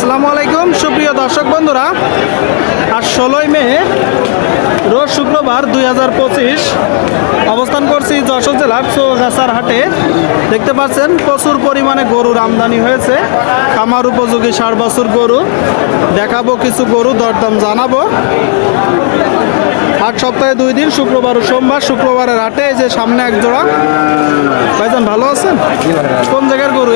আসসালামু আলাইকুম সুপ্রিয় দর্শক বন্ধুরা, আজ 16ই মে রোজ শুক্রবার 2025 অবস্থান করছি যশোর জেলার চৌগাছার হাটে। দেখতে পাচ্ছেন প্রচুর পরিমাণে গরুর আমদানি হয়েছে। খামার উপযোগী 60 বছর গরু দেখাবো, কিছু গরু দরদাম জানাবো। হাট সপ্তাহে 2 দিন, শুক্রবার ও সোমবার। শুক্রবারের হাটে এই যে সামনে এক জোড়া। ভাইজান ভালো আছেন? কোন জায়গার গরু?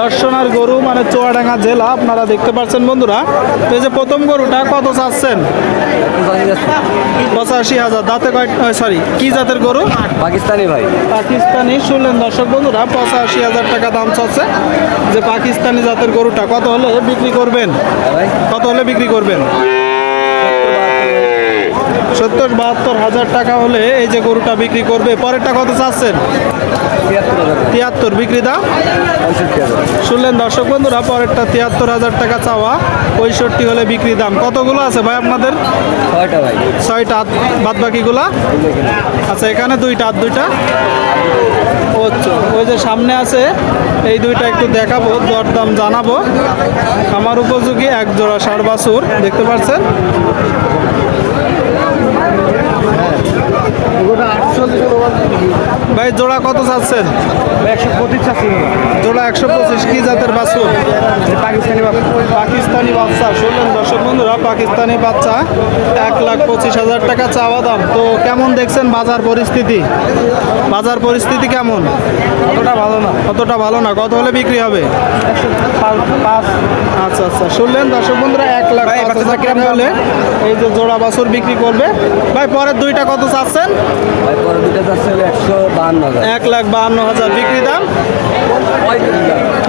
দর্শনার গরু, মানে চুয়াডাঙ্গা জেলা। আপনারা দেখতে পাচ্ছেন বন্ধুরা। তো এই যে প্রথম গরুটা কত চাচ্ছেন? 85,000। দাঁতে সরি, কি জাতের গরু? পাকিস্তানি ভাই, পাকিস্তানি। শুনলেন দর্শক বন্ধুরা, 85,000 টাকা দাম চাচ্ছে। যে পাকিস্তানি জাতের গরুটা কত হলে বিক্রি করবেন? কত হলে বিক্রি করবেন? 70-72 টাকা হলে এই যে গরুটা বিক্রি করবে। পরেরটা কত চাচ্ছেন? 73। বিক্রি দাম? শুনলেন দর্শক বন্ধুরা, পরেরটা 73,000 টাকা চাওয়া, 65 হলে বিক্রি দাম। কতগুলো আছে ভাই আপনাদের? 6টা ভাই। 6টা। বাদ বাকিগুলা? আচ্ছা, এখানে 2টা। আর 2টা ওই যে সামনে আছে, এই 2টা একটু দেখাবো, দরদাম জানাবো। আমার উপযোগী এক জোড়া 60 বাছুর দেখতে পাচ্ছেন। ভাই জোড়া কত চাচ্ছেন? 125 চাচ্ছি। জোড়া 125। কি জাতের বাছুর? পাকিস্তানি বাচ্চা। শুনলেন দর্শক বন্ধুরা, পাকিস্তানি বাচ্চা। 1,25,000 টাকা চাওয়া দাম। তো কেমন দেখছেন বাজার পরিস্থিতি? বাজার পরিস্থিতি কেমন? অতটা ভালো না। অতটা ভালো না। কত হলে বিক্রি হবে? 105। আচ্ছা আচ্ছা, শুনলেন দর্শক বন্ধুরা, 1,05,000 টাকা হলে এই যে জোড়া বাছুর বিক্রি করবে। ভাই পরের 2টা কত চাচ্ছেন? ভাই পরে 2টা চাচ্ছে 152,000। 1,52,000 বিক্রি দাম?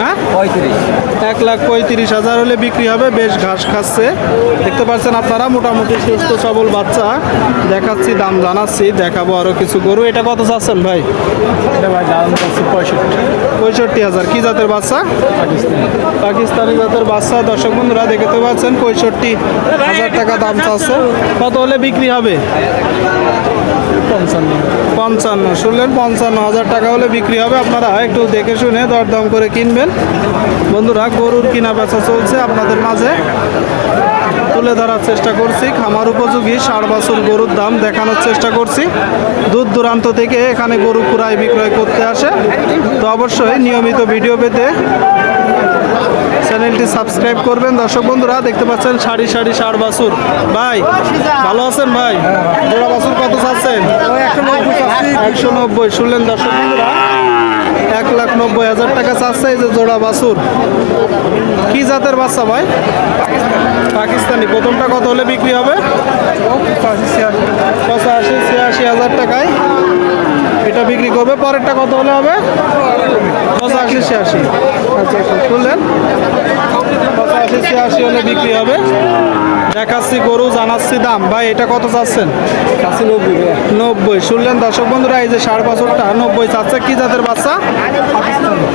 হ্যাঁ, 35। 1,35,000 হলে বিক্রি হবে। বেশ ঘাস খাচ্ছে দেখতে পাচ্ছেন আপনারা। মোটামুটি সুস্থ সবল বাচ্চা দেখাচ্ছি, দাম জানাচ্ছি, দেখাবো আরো কিছু গরু। এটা কত চাচ্ছেন ভাই? এটা ভাই দাম চাচ্ছে 65,000। কি জাতের বাচ্চা? পাকিস্তানি জাতের বাচ্চা। দর্শক বন্ধুরা দেখতে পাচ্ছেন, 65,000 টাকা দাম চাচ্ছে। কত হলে বিক্রি হবে? 55। শুনলেন, 55,000 টাকা হলে বিক্রি হবে। আপনারা একটু দেখে শুনে দরদাম করে কিনবেন বন্ধুরা। গরুর কিনা বেচা চলছে, আপনাদের মাঝে তুলে ধরার চেষ্টা করছি। খামার উপযোগী 60 বছর গরুর দাম দেখানোর চেষ্টা করছি। দূর দূরান্ত থেকে এখানে গরু ক্রয় বিক্রয় করতে আসে। তো অবশ্যই নিয়মিত ভিডিও পেতে চ্যানেলটি সাবস্ক্রাইব করবেন। দর্শক বন্ধুরা দেখতে পাচ্ছেন সারি 60 বাছুর। ভাই ভালো আছেন? ভাই জোড়া বাছুর কত চাচ্ছেন? 190। শুনলেন দর্শক বন্ধুরা, 1,90,000 টাকা চাচ্ছে এই যে জোড়া বাছুর। কি জাতের বাচ্চা ভাই? পাকিস্তানি। প্রথমটা কত হলে বিক্রি হবে? 85-86,000 টাকায় এটা বিক্রি করবে। পরেরটা কত হলে হবে? 85-86। আচ্ছা আচ্ছা, শুনলেন, 85-86 হলে বিক্রি হবে। দেখাচ্ছি গরু, জানাচ্ছি দাম। ভাই এটা কত চাচ্ছেন? 90। শুনলেন দর্শক বন্ধুরা, এই যে 60 বছরটা 90 চাচ্ছে। কি জাতের বাচ্চা?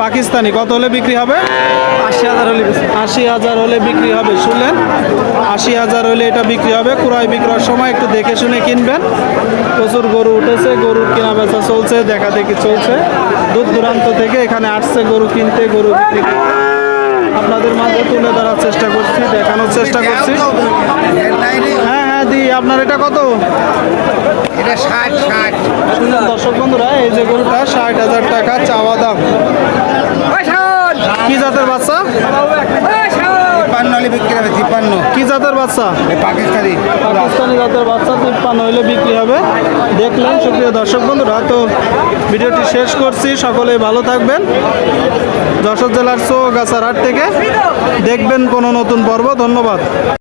পাকিস্তানি। কত হলে বিক্রি হবে? 80,000 হলে বিক্রি হবে। শুনলেন, 80,000 হলে এটা বিক্রি হবে। ক্রয় বিক্রয়ের সময় একটু দেখে শুনে কিনবেন। প্রচুর গরু উঠেছে, গরুর কেনা বেচা চলছে, দেখা দেখি চলছে। দূর দূরান্ত থেকে এখানে আসছে গরু কিনতে, গরু বিক্রি করতে। আপনাদের মাঝে তুলে ধরার চেষ্টা করছি, দেখানোর চেষ্টা করছি। হ্যাঁ হ্যাঁ দি, আপনার এটা কত? এটা 60। শুনলেন দর্শক বন্ধুরা, এই যে গরুটা 60,000 টাকা চাওয়া দাম। কি জাতের বাচ্চা? 53 হলে বিক্রি হবে। 53। কি জাতের বাচ্চা? পাকিস্তানি। পাকিস্তানি জাতের বাচ্চা। 53 হলে বিক্রি হবে। দেখলেন সুপ্রিয় দর্শক বন্ধুরা, তো ভিডিওটি শেষ করছি। সকলেই ভালো থাকবেন। যশোর জেলার চৌগাছার হাট থেকে দেখবেন কোনো নতুন পর্ব। ধন্যবাদ।